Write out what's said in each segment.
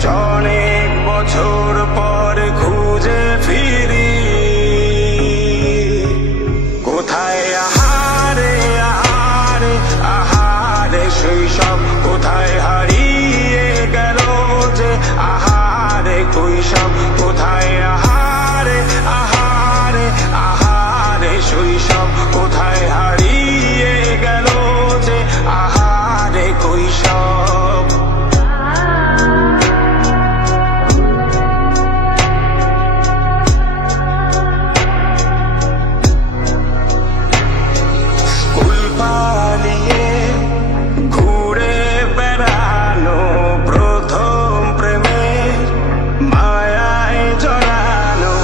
আজ অনেক বছর পর খুঁজে ফিরি কোথায় আহারে আহারে আহারে শৈশব কোথায় হারিয়ে গেল যে আহারে কৈশব কোথায় আহারে আহারে আহারে শৈশব কোথায় হারিয়ে গেল যে আহারে কৈশব স্কুল পালিয়ে ঘুরে বেড়ানো প্রথম প্রেমের মায়ায় জড়ানো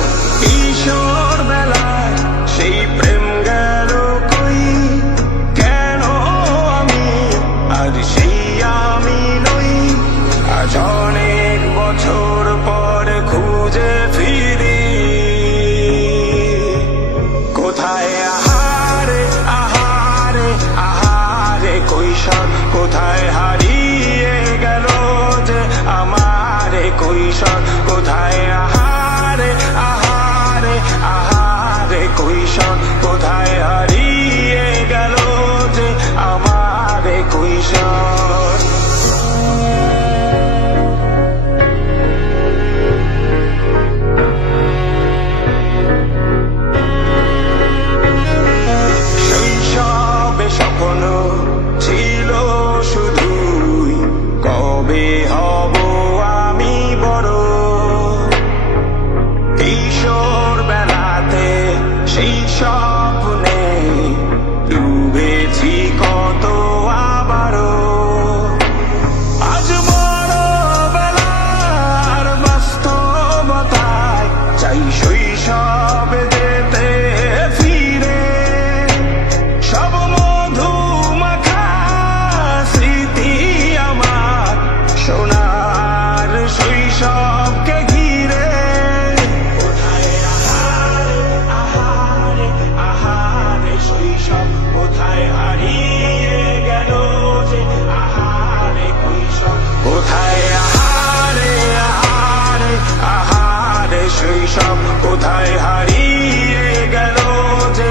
কিশোর বেলায় সেই প্রেম গেল কই কেন আমি আর সেই আমি নই আজ অনেক বছর পর খুঁজে ফিরি কোথায় আহারে আহারে আহারে কৈশোর কোথায় হারিয়ে গেল যে আমারে কৈশোর কোথায় আহারে আহারে আহারে কৈশোর কোথায় হারিয়ে গেল যে আমারে কৈশোর শৈশবে স্বপ্ন ছিল শুধুই কবে হব আমি বড় কিশোর বেলাতে সেই স্বপ্নে ডুবেছি কত আবারও আজ বড় বেলার বাস্তবতায় চাই শৈশবে যেতে ফিরে সব মধুমাখা স্মৃতি আমার সোনার শৈশবকে ঘিরে কোথায় আহারে আহারে আহারে শৈশব কোথায় হারিয়ে গেল যে আহারে কৈশোর কোথায় আহারে আহারে আহারে শৈশব কোথায় হারিয়ে গেল যে